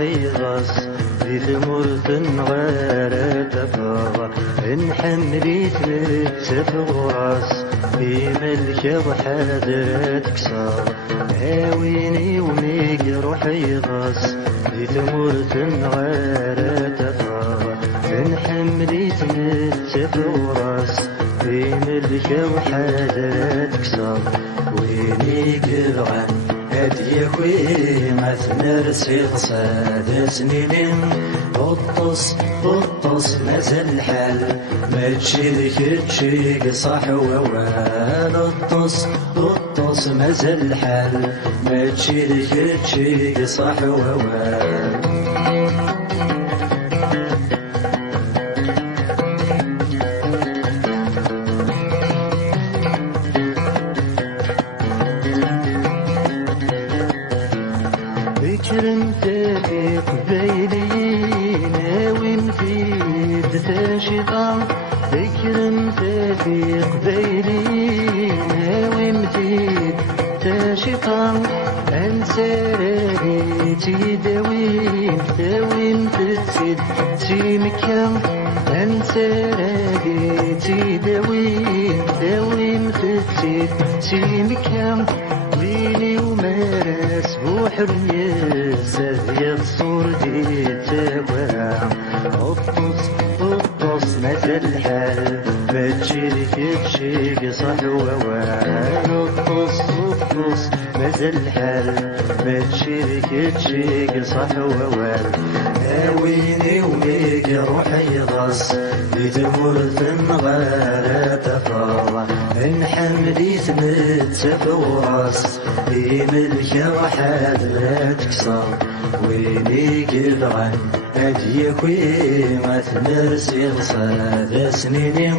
روحي غاص في ثمرة غير تفاضى انحمليت متسف غراس في ملكة وحضرتك صار هاويني وميق روحي غاص في ثمرة غير تفاضى انحمليت متسف غراس في ملكة وحضرتك صار ويني قبعان هديك وما تنرسي غصاد سنين بطس مازال الحال ما تشيلك تشيق صح ووال بطس مازال الحال ما تشيلك تشيق صح ووال كرمت في قبيلي ناوي مفيد تاشطة كرمت في قبيلي ناوي مفيد تاشطة أنسى رأيتي داوين تتسد في مكة أنسى رأيتي داوين تتسد في مكة ويلي ومارس بوحرية سهية الصور دي تاوى قطص مازال الحال ما تشيلك تشيك صح ووال قطص مازال الحال ما تشيلك تشيك صح ووال هاويني وميك روحي غص بتمرة غير تفاضى انحمليت متسف وراس في ملكة وحضرتك صار ويني قبعان هديك وما تنرسي غصاد سنين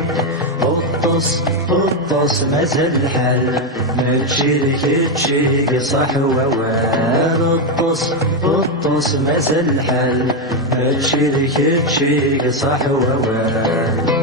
قطص مازال الحال ما تشيلك تشيق صح ووال قطص مازال الحال ما تشيلك تشيق صح ووال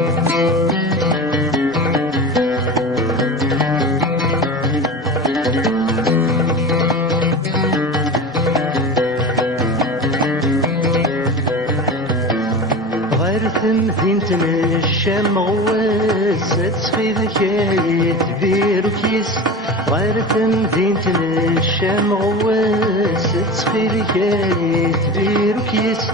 مدينة الشام غواس تسخي ذكاية بير وكيس غيرت مدينة الشام غواس تسخي ذكاية بير وكيس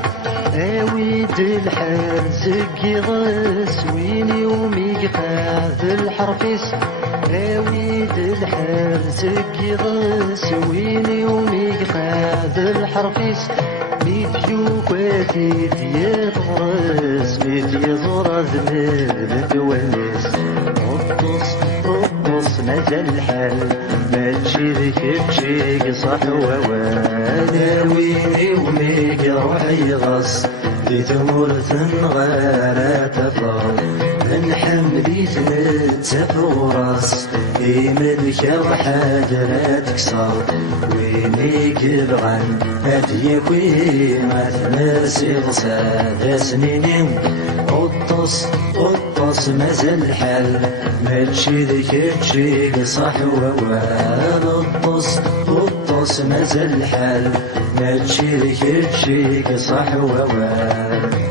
اويد الحال زكي غاس ويني وميق قاعد الحرفيس اويد الحال زكي غاس ويني وميق قاعد الحرفيس ميتيوكاتي ديال غراس ميتي زراز من الونيس قطص مازال الحال ما تشيلك تشيق صح ووال ويني وميك روحي غص في ثمرة غير تفاض انحمليت متسف وراس في ملكة وحضرتك صار ويني قبعان هديك وما تنرسي غصاد سنين قطص مازال الحال ما تشيلك تشيق صح ووال قطص مازال الحال ما تشيلك تشيق صح ووال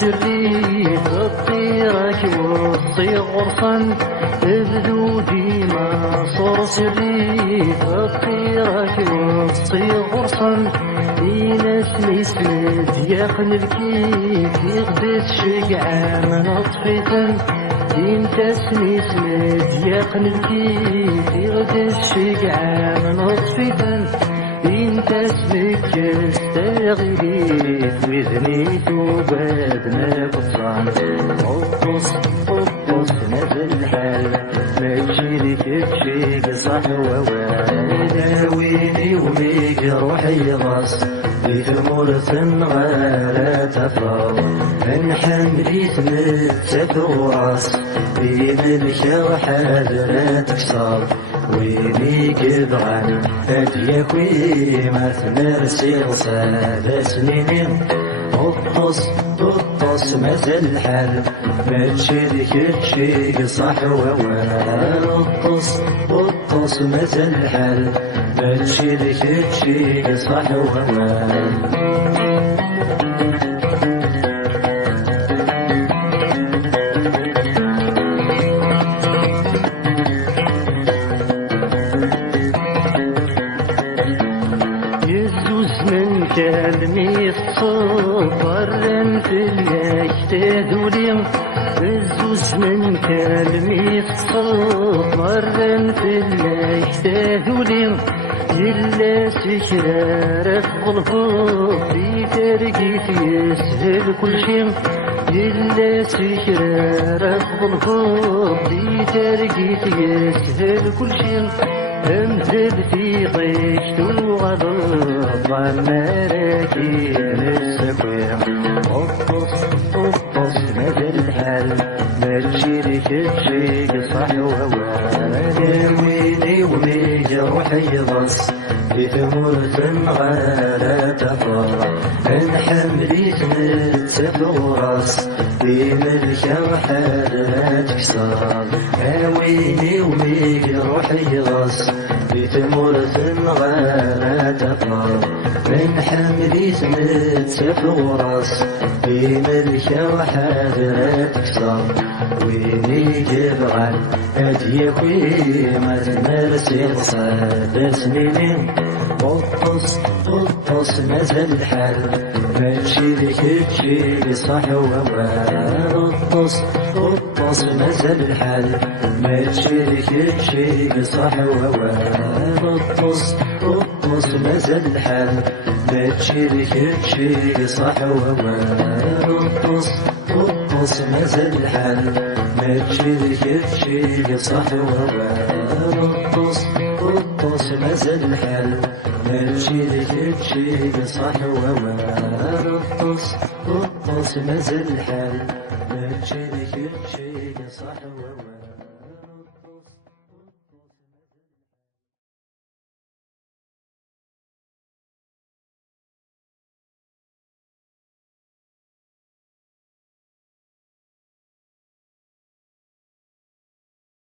سري تطيرك وصي غرفا ابدو ديما صور سري تطيرك وصي غرفا إناس مسند ياخن الكيف يغدس شقعة من أطفيتا انت سميت يا قلبي في غد الشقعة من نطفيتن انت اسمك استغيث وذنيت وبادنا بطان قطص قطص نزل الحال ما تشيلك تشيك صحوة ويلي وميك روحي غص بثمور غالة تفرض من حملي تمت راس بملك وحاضرة تكسر ويلي قبغان فديك وما تمرسي وصاد سنين قطص قطص مازال الحال ما تشيلك تشيك صحوة قطص قطص مازال الحال ما تشيلك تشيك صحوة من كلمي الصبر في اليكتدولي الزوز من كلمي الصبر في اليكتدولي إلا سكرار الغلبوب في ترقيت يسهل كل شيء إلا سكرار الغلبوب في ترقيت يسهل كل شيء امثل في ضيشت وغضب مراكين السكويم قطص قطص مدى الحال ما تشيلك تشيك صحوة ويلي وميك روحي غص بثمرة غالة تفرح من حملي تمت راس بملك وحالها تكسر ويلي وميك روحي غص بثمرة غالة تفرح من حملي تمت راس بملك وحالها تكسر ويلي جبغان هديك وما تمرسي صاد سنين قطص قطص مازال الحال ما تشيلك تشيل صحوة قطص قطص مازال الحال ما تشيلك تشيل صحوة قطص قطص مازال الحال ما تشيلك تشيل صحوة قطص قطص مازال الحال ما تشيلك تشيل صحوة قطص قطص مازال الحال ما تشيلك تشيل صحوة قطص قطص مازال الحال ما تشيلك تشيل صحوة